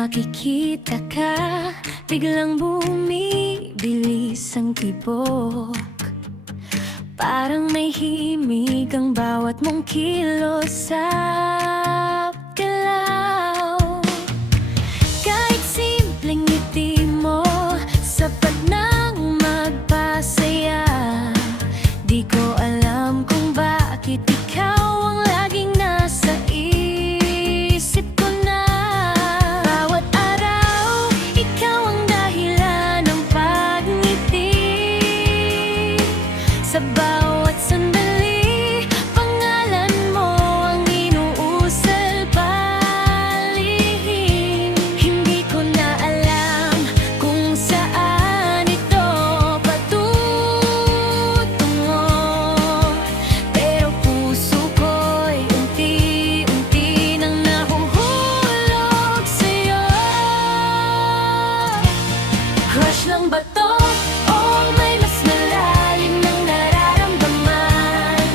makikita ka, biglang bumibilis ang tibok. Parang may himig ang bawat mong kilos sa galaw. Kahit simpleng ngiti mo, sapat nang magpasaya. Di ko alam kung bakit ikaw ang laging nasa isip ko na. Bawat araw, ikaw ang dahilan ng pagngiti. Sa bawat sandali, pangalan mo ang inuusal palihim. Hindi ko na alam kung saan ito patutungo, pero puso ko'y unti-unti nang nahuhulog sa'yo. Crush lang ba to? O may mas malalim ng nararamdaman?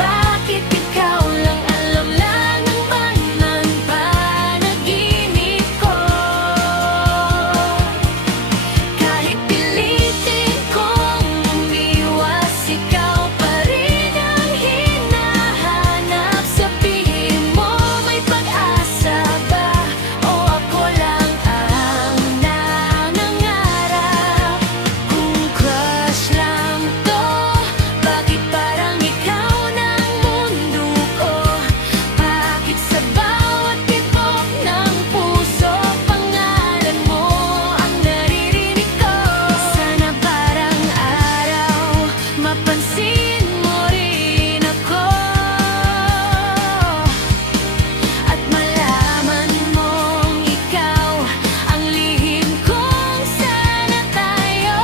Bakit ikaw lang alam lang ang ng panaginip ko? Kahit pilitin kong umiwas, ikaw pa rin ang hinahanap. Sabihin mo, may pag-asa ba? O ako lang ang nangangarap? Kung crush lang to, bakit parang ikaw ng mundo ko? Bakit sa bawat tibok ng puso, pangalan mo ang naririnig ko? Sana parang araw, mapansin mo rin ako, at malaman mong ikaw ang lihim kong sana tayo.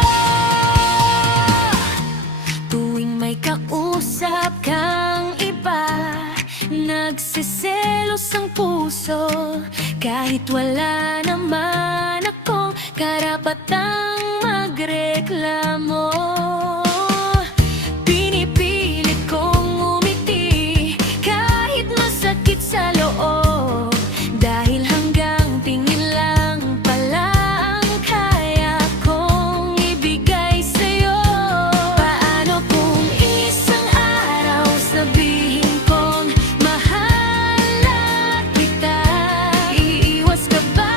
Tuwing may kausap kang iba, nagsiselos ang puso. Kahit wala naman akong karapatang magreklamo, pinipilit kong umiti kahit masakit sa loob. Dahil hanggang tingin lang pala ang kaya kong ibigay sa'yo. Paano kung isang araw sabihin kong mahal na kita? Iiwas ka ba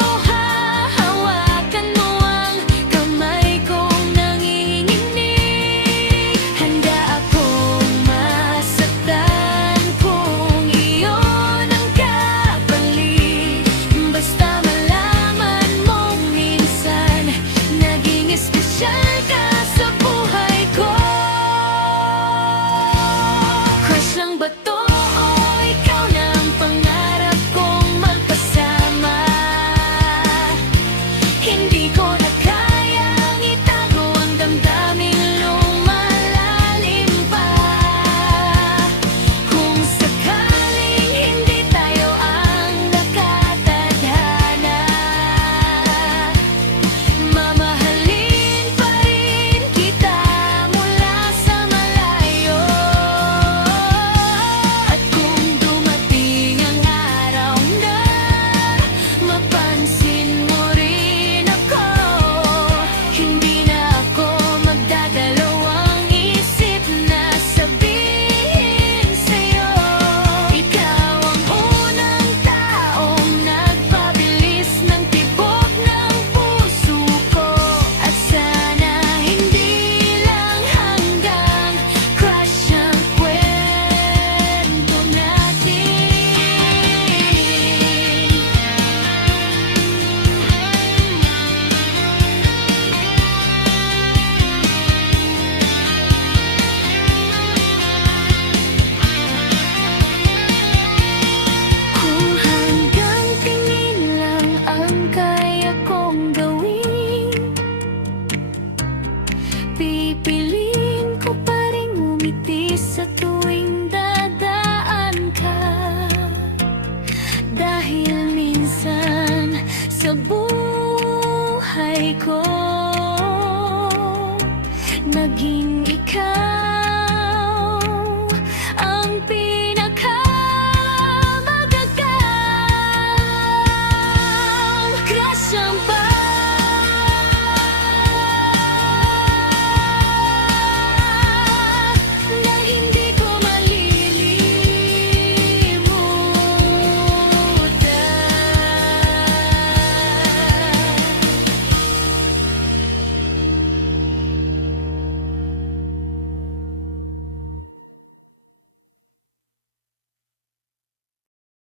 o hahawakan mo ang kamay kong nanginginig? Handa akong masaktan kung iyon ang kapalit. Basta malaman mong minsan naging espesyal ka sa buhay ko. Crush lang ba to? O ikaw na ang pangarap kong magkasama? Hindi ko na kayang itago ang damdaming lumalalim pa. Kung sakaling hindi tayo ang nakatadhana, mamahalin pa rin kita mula sa malayo. At kung dumating ang araw na mapansin mo rin ako, hindi na ako magdadalawang isip na sabihin sa'yo. Ikaw ang unang taong nagpabilis ng tibok ng puso ko. At sana hindi lang hanggang crush ang kwento natin. Kung hanggang tingin lang ang kaya kong gawin, pipiliin ko pa rin umiti sa tuwing dadaan ka. Dahil minsan sa buhay ko, naging ikaw